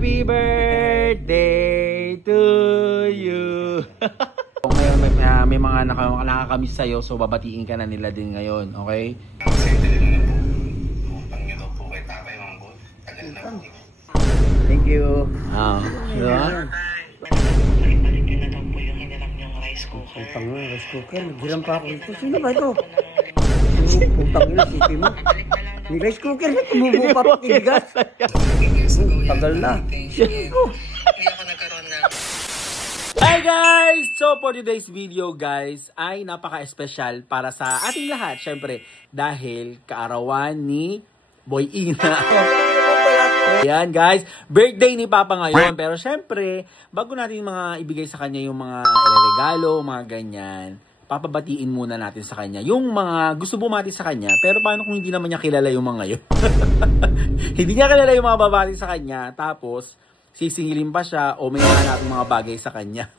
Happy birthday to you. Ngayon may mga nakakamiss sa'yo, so babatiin ka na nila din ngayon, okay? Thank you. Diba? Ibalik nyo na daw po yung hiniram niyong rice cooker. Putang ina, rice cooker. Naghiram pa ako ito. Sino ba ito? Putang ina, sipin mo. May rice cooker, tumubo pa pa tigas. Tagal na. Hindi ako nagkaroon ng... Hi guys! So for today's video guys ay napaka-espesyal para sa ating lahat. Syempre dahil kaarawan ni Boy Ina. Ayan guys, birthday ni Papa ngayon. Pero syempre, bago natin mga ibigay sa kanya yung mga regalo, mga ganyan, papabatiin muna natin sa kanya yung mga gusto bumati sa kanya. Pero paano kung hindi naman niya kilala yung mga yun? Hindi niya kilala yung mga babati sa kanya. Tapos, sisingilin pa siya o may hanapin mga bagay sa kanya.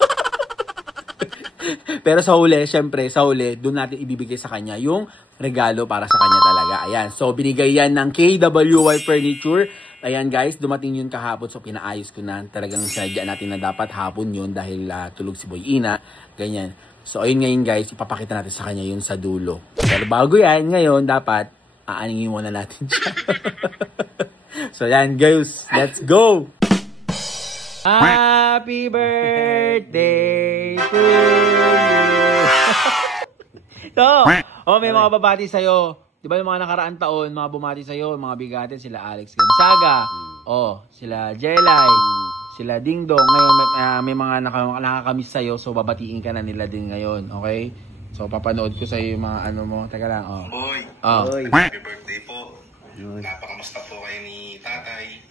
Pero sa huli, syempre, sa huli, doon natin ibibigay sa kanya yung regalo para sa kanya talaga. Ayan, so binigay yan ng KWY Furniture. Ayan guys, dumating yun kahapon, so pinaayos ko na. Talagang sadya natin na dapat hapon yun dahil tulog si Boy Ina. Ganyan. So ayun ngayon guys, ipapakita natin sa kanya yung sa dulo. Pero bago yan, ngayon dapat aaningin muna natin siya. So yan guys, let's go! Happy birthday to you! So, may mga babati sa'yo. Di ba yung mga nakaraan taon, mga bumati sa'yo, mga bigatin, sila Alex Gonzaga, sila Jelay, sila Dingdong. Ngayon may mga nakakamiss sa'yo, so babatiin ka na nila din ngayon, okay? So papanood ko sa'yo yung mga ano mo. Teka lang, Boy, happy birthday po. Napakamusta po kayo ni tatay.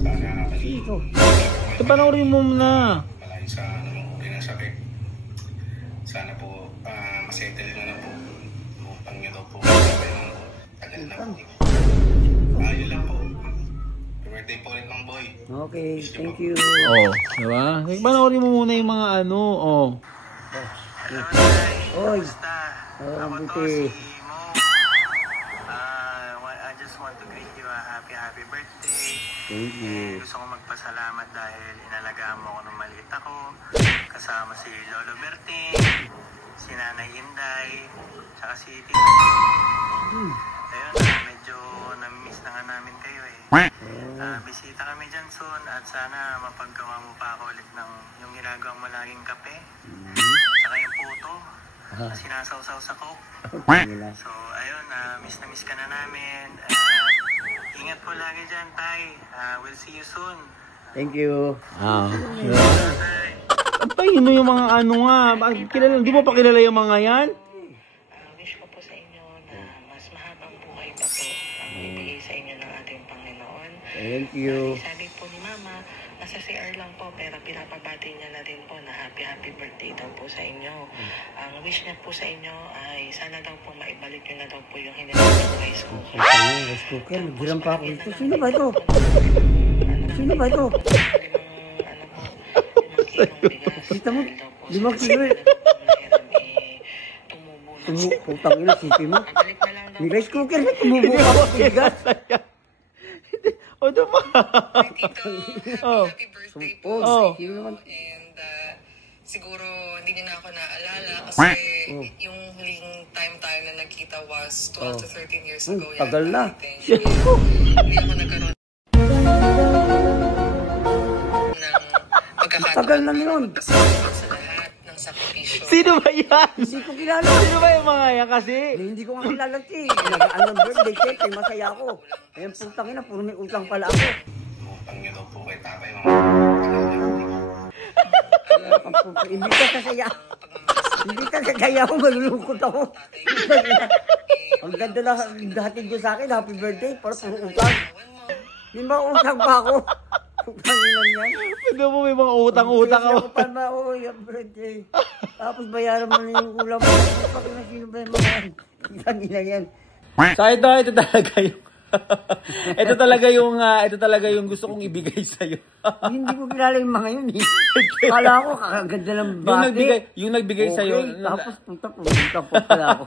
Sana ito panoorin mo muna. malayo sa uri ng sakit. Sana po masettle nyo na po. Utang nyo daw po. Tagal na po. Ayun lang po. Happy birthday po ulit ng boy. Okay, thank you. Diba? Panoorin mo muna yung mga ano, Oy. Ako to Buti. si Mo. I just want to greet you a happy birthday. Thank you. Gusto kong magpasalamat dahil inalagaan mo ako nung maliit ako. Kasama si Lolo Berting, si Nanay Inday, tsaka si Tito. Ayun, medyo namimiss na nga namin kayo eh. Bisita kami dyan soon at sana mapaggawa mo pa ako ulit ng yung ginagawang malaging kape. Tsaka yung puto na sinasawsaw sa coke. So ayun, miss na miss ka na namin. Ingat po lagi dyan, Tay. We'll see you soon. Thank you. Antayin mo yung mga ano nga. Hindi mo pa kilala yung mga yan? Wish ko po sa inyo na mas mahabang buhay pa po ang ibigay sa inyo ng ating Panginoon. Thank you. Sabi po ni Mama, nasa CR lang po pero pinapabati niya na din po na happy birthday daw po sa inyo. Ang wish niya po sa inyo ay sana daw po maibalik niyo na daw po yung hiniram ng rice cooker. Rice cooker, naghiram pa ako ito. Sino ba ito? Sino ba ito? Kita mo, 5 kilo eh. Putang ina, sipin mo. May rice cooker, tumubo pa pa tigas. O diba? Happy birthday po sa inyo. And siguro hindi niyo na ako naalala kasi yung huling time tayo na nagkita was 12 to 13 years ago. Tagal na. Hindi ako nagkaroon ng pagkakataon. Tagal na yun. Sa lahat ng sakripisyo. Sino ba yan? Hindi ko kilala. Sino ba yung mga yan kasi? Hindi ko nga kilala siya eh. Nagaan ng birthday cake, masaya ako. Ayun, putang ina, puro may utang pala ako. Utang nyo daw po kay tatay. Hindi ka sasaya. Hindi ka sasaya ako, malulungkot ako. Ang ganda na hatid ko sa akin, happy birthday, para puro utang. Hindi ba utang pa ako? Utang ilan yan. Pwede mo may mga utang-utang ako. Ako pa ba ako, yung birthday. Tapos bayaran mo na yung ulam. Pag sino ba yung mga utang ilan yan. So ito talaga yung gusto kong ibigay sa iyo. Hindi ko kilala yung mga yun eh. Kala ko kakaganda ng bati. Yung nagbigay sa iyo. Tapos punta po pala ako.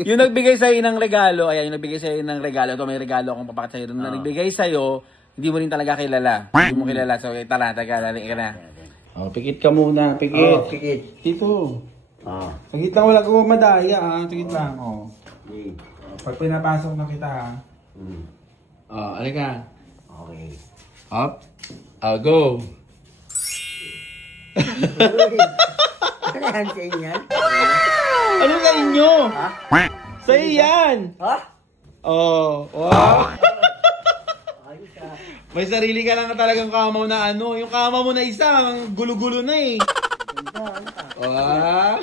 Yung nagbigay sa iyo ng regalo, ayan yung nagbigay sa iyo ng regalo. Ito may regalo akong papakita sa iyo. Yung nagbigay sa iyo hindi mo rin talaga kilala. Hindi mo kilala. So, tara, tagalali ka na. Oh, pikit ka muna. Pikit. Oh, pikit. Dito. Ah. Sagit lang, wala ko madaya ha. Sagit lang, oh. Sige. Pag pinapasok na kita ha. Oh, alika. Okay. Up. I'll go. Ano yan sa inyo? Ano sa inyo? Ha? Sa iyan. Ha? Oh, wow. Ayos ah. May sarili ka lang na talagang kamaw na ano. Yung kama mo na isa, ang gulo-gulo na eh. Wow.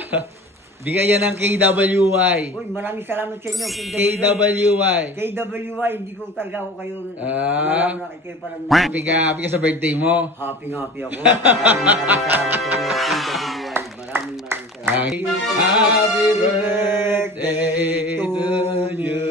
Bigay yan ng KWY. Uy, maraming salamat sa inyo. KWY. KWY, hindi ko talaga ako kayo. Ah. Maraming kayo parang Happy ka sa birthday mo. happy ako. Maraming salamat sa inyo. KWY. Maraming salamat. Happy birthday to you.